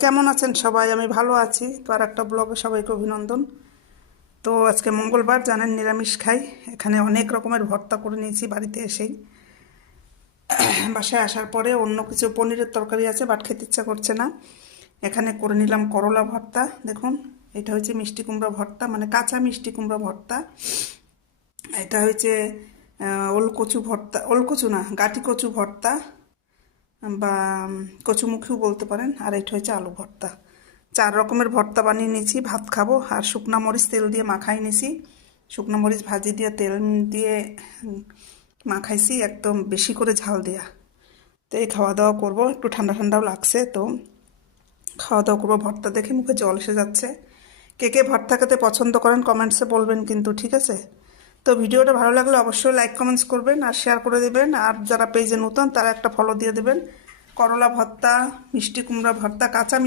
কেমন আছেন সবাই? আমি ভালো আছি। তো আর একটা ব্লগে সবাইকে অভিনন্দন। তো আজকে মঙ্গলবার, জানেন নিরামিষ খাই। এখানে অনেক রকমের ভর্তা করে নিয়েছি বাড়িতে এসেই। বাসায় আসার পরে অন্য কিছু পনিরের তরকারি আছে, বাট খেতে ইচ্ছা করছে না। এখানে করে নিলাম করলা ভর্তা। দেখুন, এটা হচ্ছে মিষ্টি কুমড়া ভর্তা, মানে কাঁচা মিষ্টি কুমড়া ভর্তা। এটা হচ্ছে ওলকচু ভর্তা, ওলকচু না, গাটি কচু ভর্তা বা কচুমুখিও বলতে পারেন। আর এটা হচ্ছে আলু ভর্তা। 4 রকমের ভর্তা বানিয়ে নিয়েছি, ভাত খাবো। আর শুকনা মরিচ তেল দিয়ে মাখাই নিয়েছি, শুকনো মরিচ ভাজি দিয়ে তেল দিয়ে মাখাইছি, একদম বেশি করে ঝাল দেয়া। তো এই খাওয়া দাওয়া করবো, একটু ঠান্ডা ঠান্ডাও লাগছে। তো খাওয়া দাওয়া করবো, ভর্তা দেখে মুখে জল এসে যাচ্ছে। কে কে ভর্তা খেতে পছন্দ করেন কমেন্টসে বলবেন কিন্তু, ঠিক আছে? তো ভিডিওটা ভালো লাগলে অবশ্যই লাইক কমেন্টস করবেন আর শেয়ার করে দেবেন। আর যারা পেজে নতুন তারা একটা ফলো দিয়ে দেবেন। করলা ভর্তা, মিষ্টি কুমড়া ভর্তা, কাঁচা